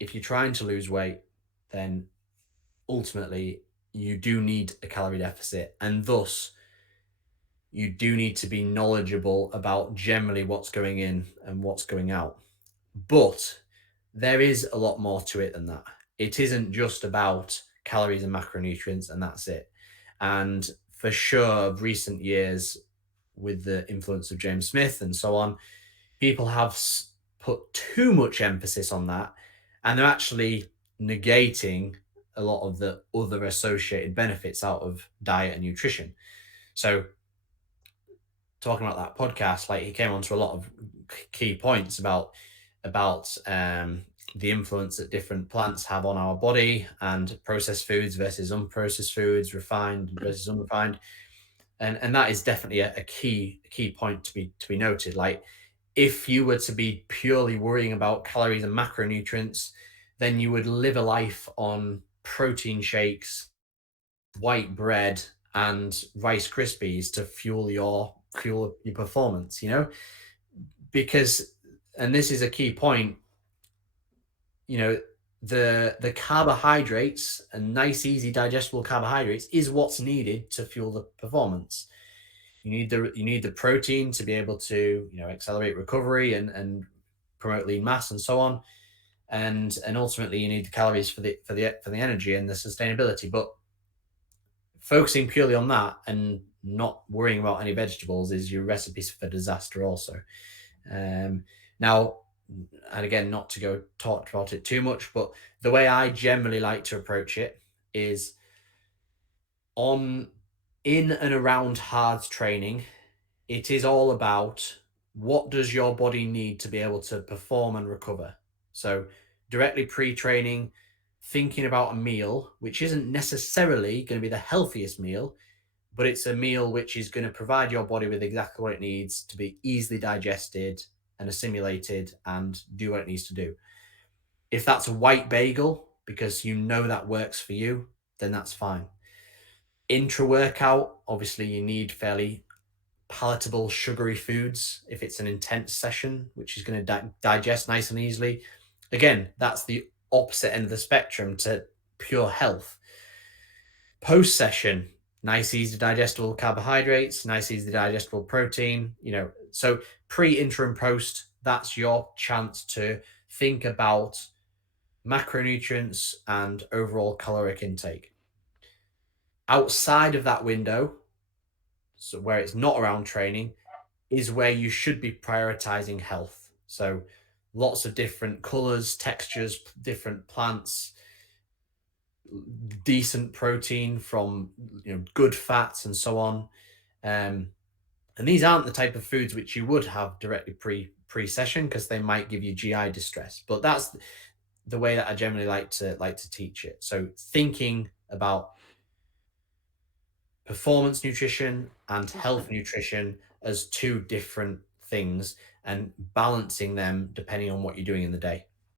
if you're trying to lose weight, then ultimately you do need a calorie deficit, and thus you do need to be knowledgeable about generally what's going in and what's going out. But there is a lot more to it than that. It isn't just about calories and macronutrients and that's it. And for sure, recent years, with the influence of James Smith and so on, people have put too much emphasis on that, and they're actually negating a lot of the other associated benefits out of diet and nutrition. So, talking about that podcast, like he came onto a lot of key points about the influence that different plants have on our body, and processed foods versus unprocessed foods, refined versus unrefined, and that is definitely a key point to be noted. Like, if you were to be purely worrying about calories and macronutrients, then you would live a life on protein shakes, white bread, and Rice Krispies to fuel your performance. Because, and this is a key point, you know, the carbohydrates and nice, easy, digestible carbohydrates is what's needed to fuel the performance. You need the protein to be able to accelerate recovery and promote lean mass and so on, and ultimately you need the calories for the energy and the sustainability. But focusing purely on that and not worrying about any vegetables is your recipe for disaster also. Now, and again, not to go talk about it too much, but the way I generally like to approach it is on in and around hard training. It is all about, what does your body need to be able to perform and recover. So directly pre-training, thinking about a meal which isn't necessarily going to be the healthiest meal, but it's a meal which is going to provide your body with exactly what it needs to be easily digested and assimilated and do what it needs to do. If that's a white bagel because you know that works for you, then that's fine. Intra workout, obviously, you need fairly palatable sugary foods if it's an intense session, which is going to digest nice and easily. Again, that's the opposite end of the spectrum to pure health. Post session, nice, easy digestible carbohydrates, nice, easy digestible protein. So pre, intra, and post, that's your chance to think about macronutrients and overall caloric intake. Outside of that window, so where it's not around training, is where you should be prioritizing health. So lots of different colors, textures, different plants, decent protein from good fats and so on. Um, and these aren't the type of foods which you would have directly pre-session, because they might give you GI distress. But that's the way that I generally like to teach it. So thinking about performance nutrition and health nutrition as two different things, and balancing them depending on what you're doing in the day.